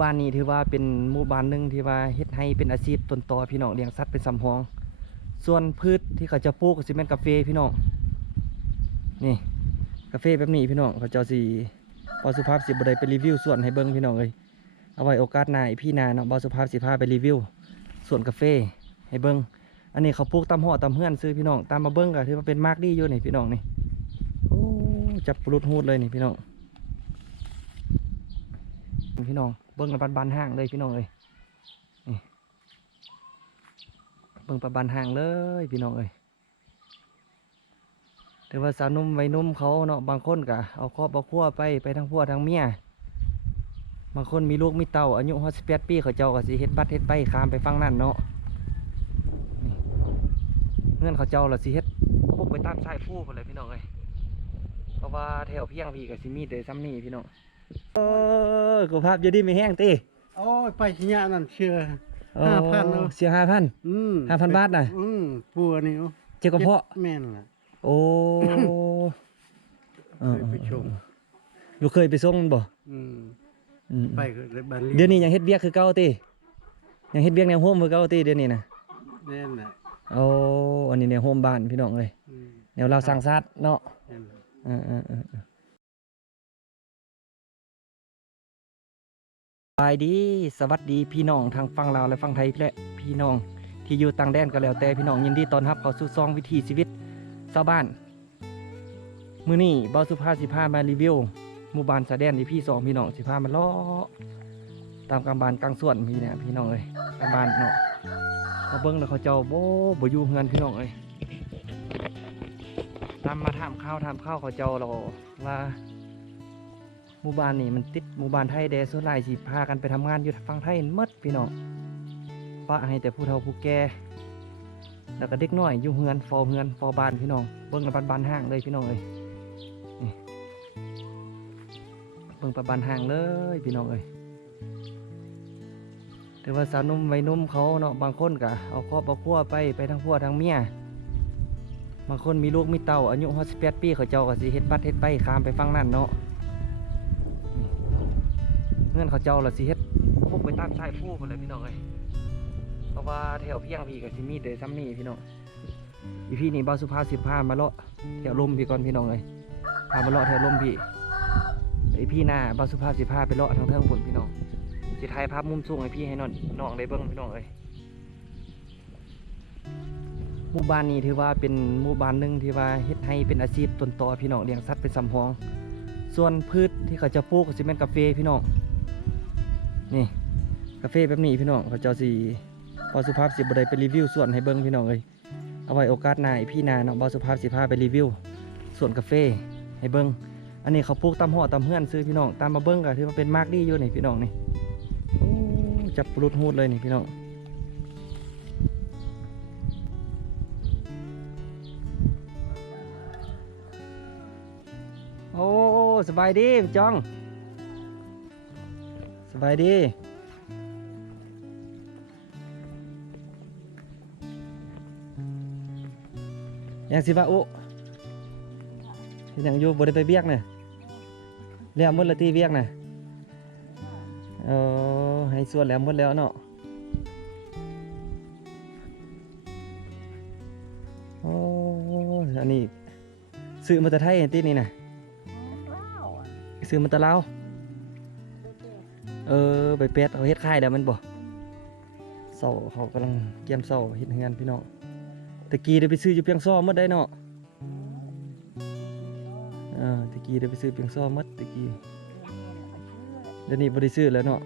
บ้านนี้ถือว่าเป็นหมู่บ้านหนึ่งที่ว่าเฮ็ดให้เป็นอาชีพต้นตอพี่น้องเลี้ยงสัตว์เป็นสำรองส่วนพืชที่เขาจะปลูกก็สิเป็นกาแฟพี่น้องนี่กาแฟแบบนี้พี่น้องเขาเจ้าสิบ่าวสุภาพสิบ่ได้ไปรีวิวสวนให้เบิ่งพี่น้องเอ้ยเอาไว้โอกาสหน้าอีพี่หน้าเนาะบ่าวสุภาพสิพาไปรีวิวสวนกาแฟให้เบิ่งอันนี้เขาปลูกตามหอตามเฮือนซื้อพี่น้องตามมาเบิ่งก็ถือว่าเป็นมากดีอยู่นี่พี่น้องนี่โอ้จับปลุดหูดเลยนี่พี่น้องพี่น้องเบิ่งระบานห้างเลยพี่น้องเลยนี่เบิ่งประบานห้างเลยพี่น้องเลยแต่ว่าสาวนุ่มวัยนุ่มเขาเนาะบางคนก็เอาครอบเอาครัวไปทั้งผัวทั้งเมียบางคนมีลูกมีเต่าอายุ18 ปีเขาเจ้าก็สิเฮ็ดบัตรเฮ็ดใบข้ามไปฟังนั่นเนาะเงื่อนเขาเจ้าละสิเฮ็ดพวกไปตามสายผู้คนเลยพี่น้องเลยเพราะว่าแถวเพียงพี่กับซิมีเดซัมนี่พี่น้องกูภาพจะดีไม่แห้งตีโอ้ยไปที่นี่นั่นเชื่อ5,000เนาะเสีย5,000 บาทน่ะปัวนี่เจ้ากระเพาะแม่นล่ะโอ้ไปชมลูกเคยไปส่งบ่ไปคือบ้านเดี๋ยวนี้ยังเฮ็ดเวียกคือเก่าตียังเฮ็ดเวียกแนวโฮมคือเก่าตีเดี๋ยวนี้นะแน่นน่ะโอ้อันนี้แนวโฮมบ้านพี่น้องเลยแนวเราสร้างสัตว์เนาะสบายดีสวัสดีพี่น้องทางฝั่งลาวและฝั่งไทยและพี่น้องที่อยู่ต่างแดนก็แล้วแต่พี่น้องยินดีต้อนรับเข้าสู่ซองวิถีชีวิตชาวบ้านมื้อนี้บ่าวสุภาพสิพามารีวิวหมู่บ้านสะแดนที่พี่2พี่น้องสิพามาเลาะตามกลางบ้านกลางสวนพี่เนี่ยพี่น้องเอ้ยกลางบ้านเนาะมาเบิ่งแล้วเขาเจ้าบ่อยู่เฮือนพี่น้องเอ้ยตามมาถามข้าวเขาเจ้าเราว่าหมู่บ้านนี่มันติดหมู่บ้านไทยเดส่วนหลายสิพากันไปทำงานอยู่ฝั่งไทยหมดพี่น้องป้าให้แต่ผู้เฒ่าผู้แก่แล้วก็เด็กน้อยอยู่เฮือนฟอบ้านพี่น้องเบิ่งระบานห้างเลยพี่น้องเอ้ยเบิ่งประบานห้างเลยพี่น้องเอ้ยแต่ว่าสาวนุ่มวัยนุ่มเขาเนาะบางคนก็เอาครอบเอาครัวไปทั้งผัวทั้งเมียบางคนมีลูกมีเต่าอายุ18 ปีเขาเจ้าก็สิเฮ็ดบัตรเฮ็ดใบข้ามไปฟังนั่นเนาะเงื่อนเขาเจ้าละสิเฮ็ดพวกไปตามสายผู้คนเลยพี่น้องเลยเพราะว่าแถวเพียงพี่กับซิมีเดซัมนี่พี่น้องอีพี่นี่บ่าวสุภาพ15มาเลาะแถวลมพี่ก่อนพี่น้องเลยพามาเลาะแถวลมพี่อีพี่หน้าบ่าวสุภาพ15ไปเลาะทางเทิงฝนพี่น้องสิถ่ายภาพมุมสูงให้พี่ให้น้องได้เบิ่งพี่น้องเลยหมู่บ้านนี้ถือว่าเป็นหมู่บ้านหนึ่งที่ว่าเฮ็ดให้เป็นอาชีพต้นตอพี่น้องเลี้ยงสัตว์เป็นสำรองส่วนพืชที่เขาจะปลูกก็สิเป็นกาแฟพี่น้องนี่กาแฟแบบนี้พี่น้องเขาเจ้าสิบ่าวสุภาพสิบ่ได้ไปรีวิวสวนให้เบิ่งพี่น้องเลยเอาไว้โอกาสหน้าอีพี่หน้าเนาะบ่าวสุภาพสิพาไปรีวิวสวนกาแฟให้เบิ่งอันนี้เขาปลูกตามหอตามเฮือนซื้อพี่น้องตามมาเบิ่งก็ถือว่าเป็นมากดีอยู่นี่พี่น้องนี่โอ้จับปลุดหูดเลยนี่พี่น้องโอ้สบายดีจ้องสบายดียังสิว่าอุยังอยู่บ่ได้ไปเวียกน่ะแล้วหมดละที่เวียกน่ะให้ส่วนแล้วหมดแล้วเนาะโอ้อันนี้ซื้อมาแต่ไทยที่นี่น่ะซื้อมาแต่ลาวไปเป็ดเอาเฮ็ดค่ายเดี๋ยวมันบ่เสาเขากำลังเกี่ยมเสาเฮ็ดงานพี่น้องตะกี้ได้ไปซื้ออยู่เพียงซ้อหมดได้เนาะตะกี้ได้ไปซื้อเพียงซ้อหมดตะกี้เดี๋ยวนี้บ่ได้ซื้อแล้วเนาะ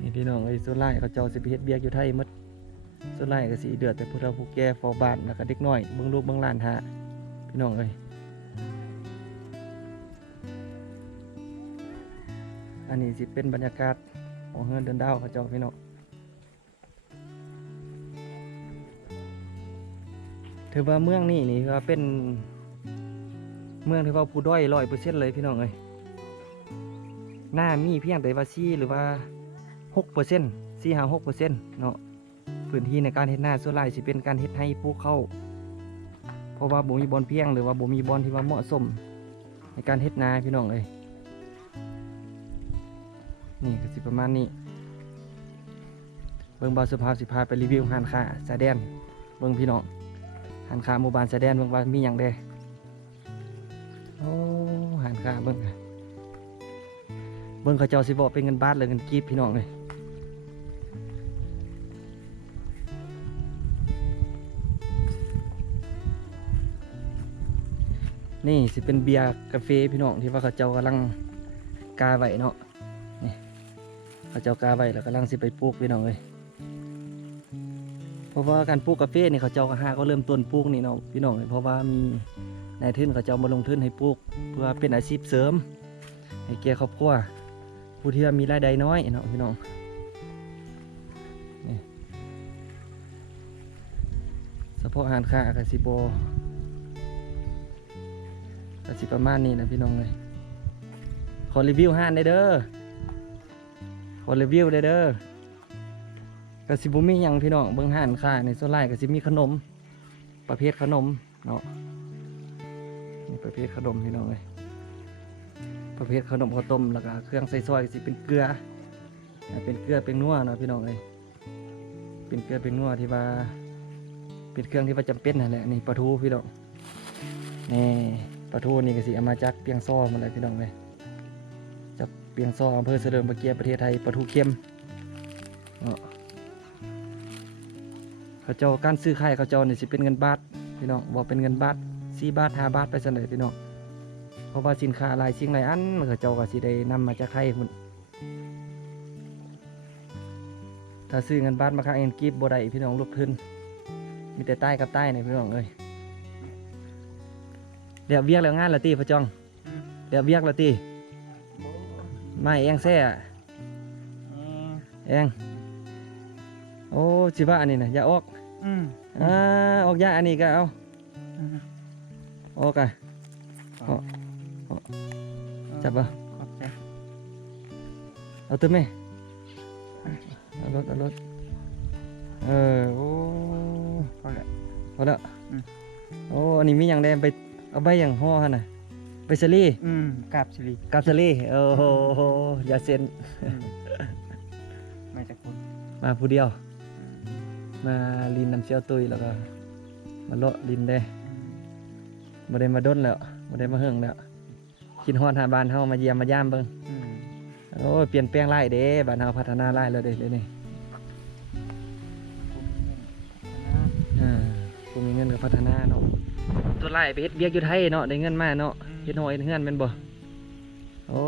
นี่พี่น้องส่วนหลายเขาเจ้าสิไปเฮ็ดเบียกอยู่ไทยหมดส่วนหลายก็สิเดือดแต่ผู้เฒ่าผู้แก่ฟอบ้านแล้วก็เด็กน้อยเบิ่งลูกเบิ่งหลานหาพี่น้องอันนี้สิเป็นบรรยากาศของเฮือนเดินดาวเขาเจ้าพี่น้องถือว่าเมืองนี่ก็เป็นเมืองที่ว่าผู้ด้อย100%เลยพี่น้องหน้ามีเพียงแต่ว่า4หรือว่า6% 4-6% เนาะพื้นที่ในการเฮ็ดนาส่วนหลายสิเป็นการเฮ็ดให้ปลูกข้าว เพราะว่าบ่มีบอลเพียงหรือว่าบ่มีบอลที่ว่าเหมาะสมในการเฮ็ดนาพี่น้องเอ้ยนี่ก็สิประมาณนี้เบิ่งบ่าวสุภาพสิพาไปรีวิวร้านค้าสะแดนเบิ่งพี่น้องร้านค้าหมู่บ้านสะแดนเบิ่งว่ามีหยังเด้โอ้ร้านค้าเบิ่งเขาเจ้าสิบอกเป็นเงินบาทหรือเงินกีบพี่น้องเลยนี่สิเป็นเบียร์กาแฟพี่น้องที่ว่าเขาเจ้ากำลังกาไว้เนาะนี่เขาเจ้ากาไว้แล้วกำลังสิไปปลูกพี่น้องเลยเพราะว่าการปลูกกาแฟนี่เขาเจ้าก็หาก็เริ่มต้นปลูกนี่เนาะพี่น้องเลยเพราะว่ามีนายทุนเขาเจ้ามาลงทุนให้ปลูกเพื่อเป็นอาชีพเสริมให้แก่ครอบครัวผู้ที่มีรายได้น้อยเนาะพี่น้องนี่เฉพาะอาหารค้ากสิบกสิประมาณนี้นะพี่น้องเลยขอรีวิวห้านได้เด้อขอรีวิวได้เด้อกสิบุมีหยังพี่น้องเบิ่งห้านค้าในส่วนหลายกสิมีขนมประเภทขนมเนาะนี่ประเภทขนมพี่น้องเลยประเภทขนมข้าวต้มแล้วก็เครื่องใส่ซอยสิเป็นเกลือเป็นนัวเนาะพี่น้องเอ้ยเป็นเกลือเป็นนัวที่ว่าเป็นเครื่องที่ว่าจำเป็นนั่นแหละนี่ปลาทูพี่น้องนี่ปลาทูนี่ก็สิเอามาจากเปียงซ้อมาเลยพี่น้องเลยจากเปียงซ้ออำเภอเสริมพระเกียรติประเทศไทยปลาทูเค็มเนาะเขาเจ้าการซื้อขายเขาเจ้านี่สิเป็นเงินบาทพี่น้องบอกเป็นเงินบาท4 บาท 5 บาทไปเสนอพี่น้องเพราะว่าสินค้าหลายสิ่งหลายอันเขาเจ้าก็สิได้นำมาจากไทยพุ่นถ้าซื้อเงินบาทมาขายเงินกีบบ่ได้พี่น้องลูกทุนมีแต่ใต้กับใต้เนี่ยพี่น้องเอ้ยเดี๋ยวเวียกแล้วงานละตีพระจองเดี๋ยวเวียกละตีไม่เองแซ่เองโอ้สิบ้าอันนี้นะอย่าออกออกยาอันนี้ก็เอาออกอ่ะจับป่ะเอาตัวไหมเอารถโอ้พอแล้วโอ้อันนี้มีอย่างแดงไปเอาใบอย่างห่อฮะน่ะไปสลีกาบสิริกับสลีโอ้โหอย่าเซ็นมาจากคุณมาผู้เดียวมาลินน้ำเชี่ยวตุยแล้วก็มาเลาะลินได้มาได้มาด้นแล้วมาได้มาเฮิงแล้วกินฮอดหาบ้านเฮามาเยี่ยมมาย่ามเบิ่งโอ้ยเปลี่ยนแปลงไร่เด้บ้านเฮาพัฒนาไร่แล้วเด้เลยนี่ผู้มีเงินก็พัฒนาเนาะตัวไร่ไปเฮ็ดเวียกอยู่ไทยเนาะได้เงินมาเนาะเฮ็ดหอยเฮ็ดเฮือนแม่นบ่โอ้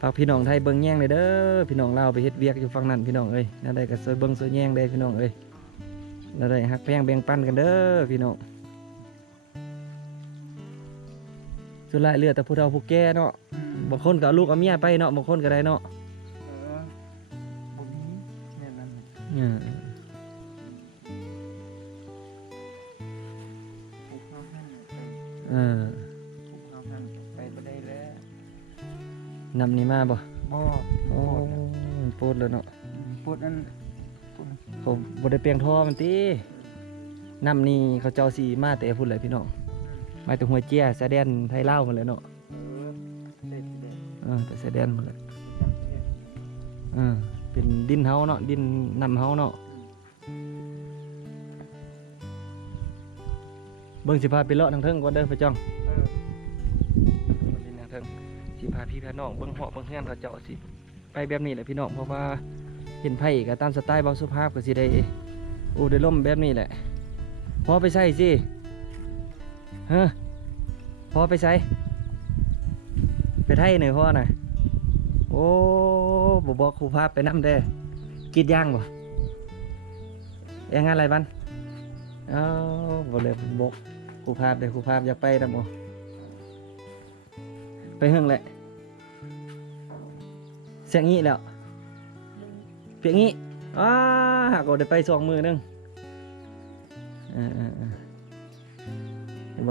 ฝากพี่น้องไทยเบิ่งแย่งเลยเด้อพี่น้องลาวไปเฮ็ดเวียกอยู่ฝั่งนั้นพี่น้องเอ้ยน่าได้ก็ช่วยเบิ่งช่วยแย่งได้พี่น้องเอ้ยน่าได้ฮักแพงแบ่งปันกันเด้อพี่น้องสุดท้ายเหลือแต่ผู้เฒ่าผู้แก่เนาะบางคนก็เอาลูกเอาเมียไปเนาะบางคนก็ได้เนาะบ่มีแม่นั้นไปบ่ได้แล้วนำนี่มาบ่บ่โอ้โปดเลยเนาะโปดนั้นเขาบ่ได้เปลียงท่อมันตินำนี่เขาเจ้าสีมาแต่พุ่นเลยพี่น้องมาแต่หัวเจี้ยสะแดนไทยลาวหมดเลยเนาะแต่สะแดนหมดเลยเป็นดินเฮาเนาะดินนำเฮาเนาะเบิ่งสิพาไปเลาะทางเทิงก่อนเด้อพระจ้องดินทางเทิงสิพาพี่พาน้องเบิ่งเหาะเบิ่งเฮือนเขาเจ้าสิไปแบบนี้แหละพี่น้องเพราะว่าเห็นไผ่ก็ตามสไตล์เบาสุภาพก็สิได้ได้ล่มแบบนี้แหละพอไปใส่สิพอไปใส่ไปไทยหน่อยพ่อน่ะโอ้บอกครูภาพไปน้ำเด้กินย่างบ่ยังงานอะไรบ้านบ่เลยบอกครูภาพเด้ครูภาพอยากไปนะบ่ไปเฮิงแหละเสียงงี้แล้วเปียงงี้หากได้ไป2 มื้อนึง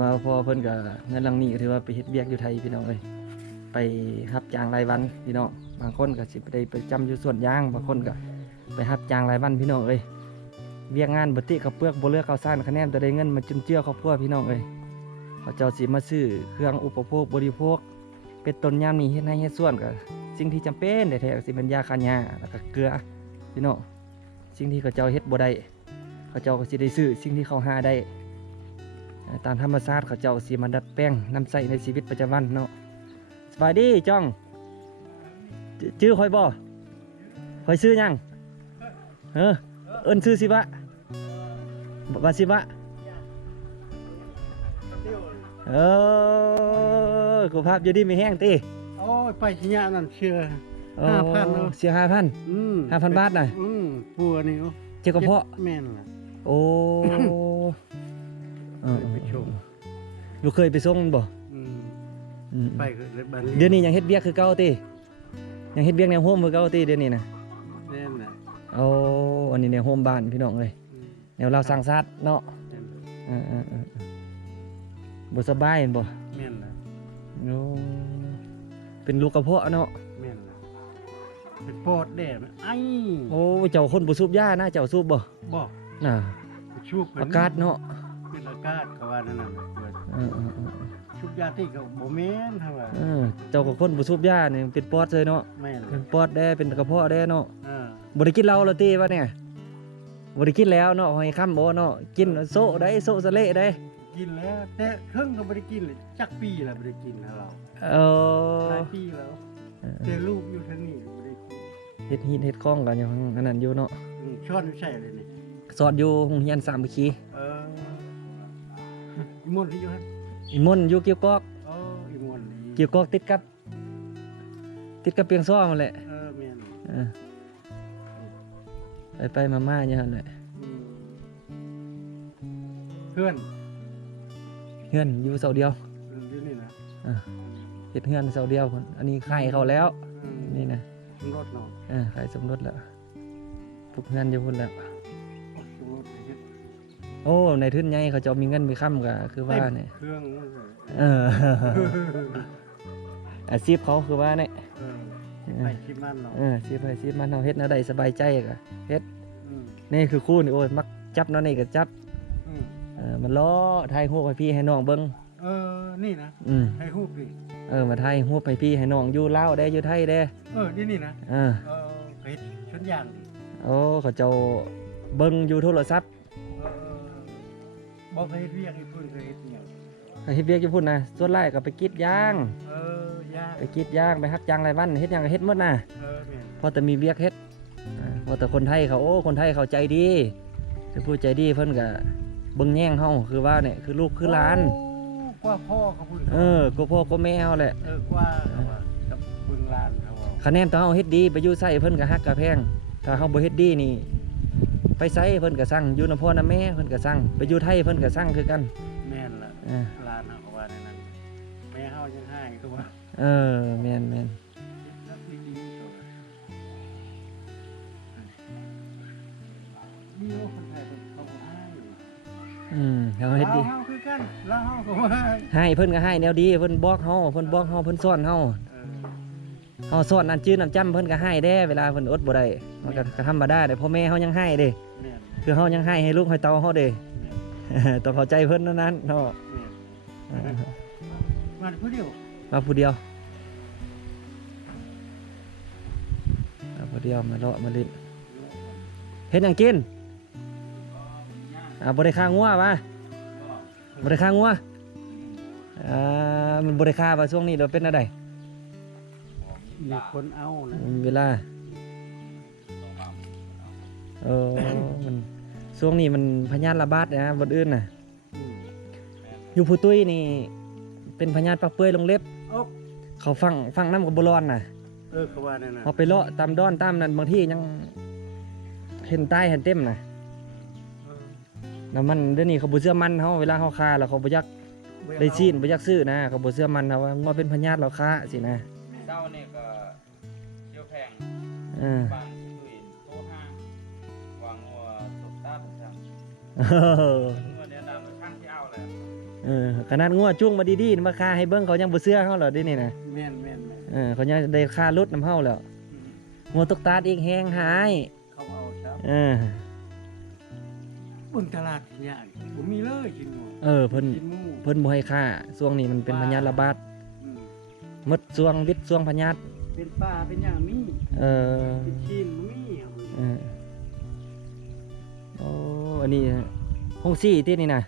ว่าพอเพิ่นกับเงินหลังนี้ก็ถือว่าไปเฮ็ดเวียกอยู่ไทยพี่น้องเอ้ยไปรับจ้างรายวันพี่น้องบางคนก็สิไปได้ไปจำอยู่ส่วนยางบางคนก็ไปรับจ้างรายวันพี่น้องเอ้ย เวียกงานบ่ติกับเปลือกบ่เลือกข้าวสารคะแนนแต่ได้เงินมาจุนเจือครอบครัวพี่น้องเอ้ยเขาเจ้าสิมาซื้อเครื่องอุปโภคบริโภคเป็นต้นยามนี้เฮ็ดให้เฮ็ดส่วนก็สิ่งที่จำเป็นแท้ๆก็สิเป็นยาฆ่าหญ้าแล้วก็เกลือพี่น้องสิ่งที่เขาเจ้าเฮ็ดบ่ได้เขาเจ้าก็สิได้ซื้อสิ่งที่เขาหาได้ตามธรรมชาติเขาเจ้าสิมาดัดแปลงนำใช้ในชีวิตประจำวันเนาะสบายดีจ้องชื่อข่อยบ่ข่อยซื้อหยังเอิ้นซื้อสิบะว่าสิบะกูภาพอยู่ดีไม่แห้งตี โอ้ยไปที่ยะนั่นเชื่อ 5,000เนาะ เสีย5,000 5,000 บาทน่ะ ปัวนี่ เจ็บกระเพาะ แม่นล่ะ โอ้ไปชม ลูกเคยไปส่งบ่ ไปเลยบ้าน เดี๋ยวนี้ยังเฮ็ดเบียกคือเก่าติยังเฮ็ดเบียกแนวโฮมคือเก่าติเดี๋ยวนี้น่ะ แม่นน่ะ โอ้อันนี้แนวโฮมบ้านพี่น้องเอ้ยแนวเราสร้างชาติเนาะบ่สบายบ่ แม่นล่ะ โอ้เป็นลูกกระเพาะเนาะ แม่นล่ะเป็นปอดแด่ไอ้ โอ้เจ้าคนบ่สูบยานะเจ้าสูบบ่ บ่ น่ะ ชุบ อากาศเนาะ เป็นอากาศก็ว่านั่นน่ะเปิด เออ ชุบยาติก็บ่แม่นเท่าว่า เจ้ากับคนบ่สูบยานี่เป็นปอดเลยเนาะ แม่น เป็นปอดแด้เป็นกระเพาะแด้เนาะ เออ บ่ได้กินเหล้าแล้วติว่าเนี่ยบ่ได้กินแล้วเนาะหอยค่ำบ่เนาะกินโซะได้โซะสะเละได้ กินแล้วแต่เครื่องก็บ่ได้กินเลยจักปีแล้วบ่ได้กินแล้วเรา เอ ห อ ลายปีแล้วแต่ลูกอยู่ทางนี้บ่ได้กิน เฮ็ดฮีดเฮ็ดคล้องกันอยู่อันนั้นอยู่เนาะ ช้อนใช่เลยนี่ สอนอยู่โรงเรียนสามัคคี อีมอนที่อยู่ฮะ อีมนต์อยู่เกี่ยวกอก อีมอน เกี่ยวกอกติดกับเปียงซ้อมันแหละ แม่น เออไปมาๆอยู่หั่นแหละ เพื่อน เฮือนอยู่เสาเดียว อยู่นี่นะ เฮ็ดเฮือนเสาเดียวพุ่นอันนี้ไข่เขาแล้วนี่นะ รถเนาะ ไข่สมรสแล้วปลูกเฮือนอยู่พุ่นแล้ว รถเฮ็ด โอ้ในทุนใหญ่เขาจะมีเงินมีค่ำก็คือว่าเนี่ย เครื่อง เออ อาชีพเขาคือว่าเนี่ย ไปที่มันเนาะ อาชีพไปอาชีพมันเราเฮ็ดแนวใดสบายใจก็เฮ็ดนี่คือคู่นี่โอ้ยมักจับเนาะนี่ก็จับมันล้อถ่ายรูปให้พี่ให้น้องเบิ่ง นี่นะให้ฮู้ดิ มาถ่ายรูปให้พี่ให้น้องอยู่ลาวได้อยู่ไทยได้ นี่นะเฮ็ดชุดอย่างดิ โอ้เขาเจ้าเบิ่งอยู่โทรศัพท์ บ่เคยเฮ็ดเวียกให้เพิ่นเคยเฮ็ดหยัง เฮ็ดเวียกอยู่พุ่นนะส่วนหลายก็ไปกรีดยาง ยาก ไปกรีดยางไปรับจ้างรายวันเฮ็ดหยังก็เฮ็ดหมดน่ะ แม่น พอแต่มีเวียกเฮ็ดพอแต่คนไทยเขาโอ้คนไทยเขาใจดีจะพูดใจดีเพิ่นก็เบิ่งแย่งเฮาคือว่าเนี่ยคือลูกคือหลาน กว่าพ่อเขาพูด ก็พ่อก็แม่เฮาแหละ กว่าเขาว่ากับเบิ่งหลานเขาว่า คะแนนถ้าเฮาเฮ็ดดีไปอยู่ไสเพิ่นก็ฮักก็แพงถ้าเฮาบ่เฮ็ดดีนี่ไปไสเพิ่นก็สั่งอยู่นำพ่อนำแม่เพิ่นก็สั่งไปอยู่ไทยเพิ่นก็สั่งคือกัน แม่นล่ะหลานเขาว่าในนั้นแม่เฮายังให้เขาว่า แม่น รับดีๆเขาว่ามีว่าคนไทยเขาให้ เฮาเฮ็ดดี เฮาคือกันลาวเฮาก็ว่า ให้เพิ่นก็ให้แนวดีเพิ่นบอกเฮาเพิ่นบอกเฮาเพิ่นสอนเฮาเฮาสอนอันจื้อน้ำจำเพิ่นก็ให้แด้เวลาเพิ่นอดบ่ได้มันก็ธรรมดาเด้พ่อแม่เฮายังให้เด้ แม่น คือเฮายังให้ลูกให้เต้าเฮาเด้ ต้องเข้าใจเพิ่นนั้นเนาะ มาผู้เดียว มาผู้เดียวมาเลาะมาลิ้นเฮ็ดหยังกินบ่ได้ฆ่างัวป่ะบ่ได้ฆ่างัวมันบ่ได้ฆ่าว่าช่วงนี้เราเป็นอะไร มีคนเอานะ เวลามันช่วงนี้มันพยาธิระบาดนะบนอื่นน่ะอยู่ผู้ตุ้ยนี่เป็นพยาธิปักเปื่อยลงเล็บเขาฟังน้ำกับบุร้อนน่ะ เขาว่านั่นน่ะ เขาไปเลาะตามดอนตามนั้นบางที่ยังเห็นใต้เห็นเต็มน่ะแล้วมันเดี๋ยวนี้เขาบ่เชื่อมันเขาเวลาเขาฆ่าแล้วเขาบ่อยากได้ซีนบ่อยากซื้อนะเขาบ่เชื่อมันนะว่างัวเป็นพยาธิเราฆ่าสินะ เจ้าเนี่ยก็เชี่ยวแพง อ่า บางสุยโตห้างวางงัวตกตาตกจังงัวเนี่ยนำข้างที่เอาเลย ขนาดงัวจุ้งมาดีๆมาฆ่าให้เบิ่งเขายังบ่เชื่อเขาเหรอเดี๋ยวนี้นะ แม่น เขายังได้ค่ารถน้ำเฮาแล้วงัวตกตาดอีกแหงหาย เขาเอาครับ บิ่งตลาดเนี่ยผมมีเลยกินหมู เพิ่น กินหมู เพิ่นบ่ให้ค่าช่วงนี้มันเป็นพยาธิระบาด อืม หมดช่วงวิทย์ช่วงพยาธิ เป็นปลาเป็นอย่างมี เออ เป็นชีนมีเอา เออโอ้อันนี้ห้องสี่ที่นี่นะ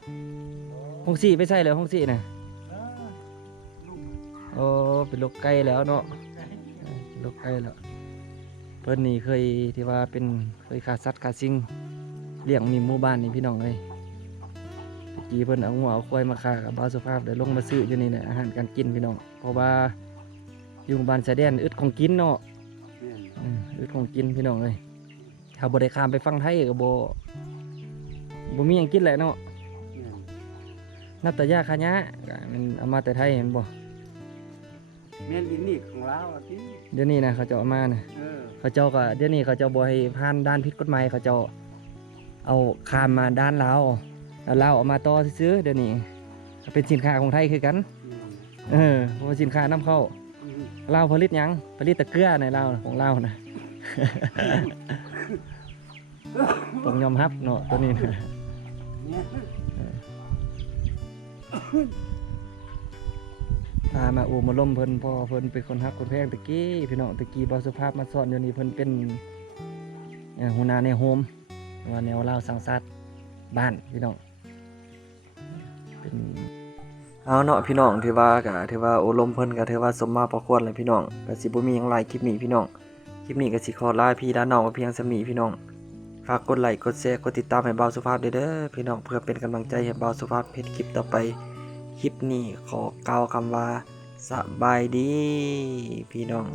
ห้องสี่ไปใส่เลยห้องสี่นะ เออลูก โอ้เป็นลูกไก่แล้วเนาะลูกไก่แล้วเพิ่นนี่เคยที่ว่าเป็นเคยขาสัตว์ขาสิ่งเลี้ยงนี่หมู่บ้านนี่พี่น้องเลยตะกี้เพิ่นเอางัวเอาควายมาฆ่ากับบ่าวสุภาพเดี๋ยวลงมาซื้ออยู่นี่แหละอาหารการกินพี่น้องเพราะว่าอยู่หมู่บ้านชายแดนอึดของกินเนาะ เนี่ย อึดของกินพี่น้องเลยถ้าบ่ได้ข้ามไปฟังไทยก็บ่มีหยังกินแหละเนาะ เนี่ย นับแต่ยาคาญะก็มันเอามาแต่ไทยเห็นบ่ แม่นอินนี่ของเราอ่ะที่ เดี๋ยวนี้นะเขาเจ้าเอามานะ เออ เขาเจ้าก็เดี๋ยวนี้เขาเจ้าบ่ให้ผ่านด้านผิดกฎหมายเขาเจ้าเอาข้ามมาด้านลาวแล้วลาวเอามาต่อซื้อๆเดี๋ยวนี้ก็เป็นสินค้าของไทยคือกัน เพราะว่าสินค้านำเข้า อืม ลาวผลิตหยังผลิตแตะเกลือในลาวน่ะของลาวนะ ต้องยอมรับเนาะตัวนี้นะ เนี่ย พามาโอมาล่มเพิ่นพ่อเพิ่นเป็นคนฮักคนแพงตะกี้พี่น้องตะกี้บ่สุภาพมาสอนอยู่นี่เพิ่นเป็นหัวหน้าในโฮมว่าแนวลาวสังสัตว์บ้านพี่น้องเป็นเอาเนาะพี่น้องถือว่าก็ถือว่าโอลมเพิ่นก็ถือว่าสมมาพอควรเลยพี่น้องก็สิบ่มีหยังหลายคลิปนี้พี่น้องคลิปนี้ก็สิขอลาพี่ลาน้องไว้เพียงส่ำนี้พี่น้องฝากกดไลค์กดแชร์กดติดตามให้เบาสุภาพด้วยเด้อพี่น้องเพื่อเป็นกำลังใจให้เบาสุภาพเฮ็ดคลิปต่อไปคลิปนี้ขอกล่าวคำว่าสบายดีพี่น้อง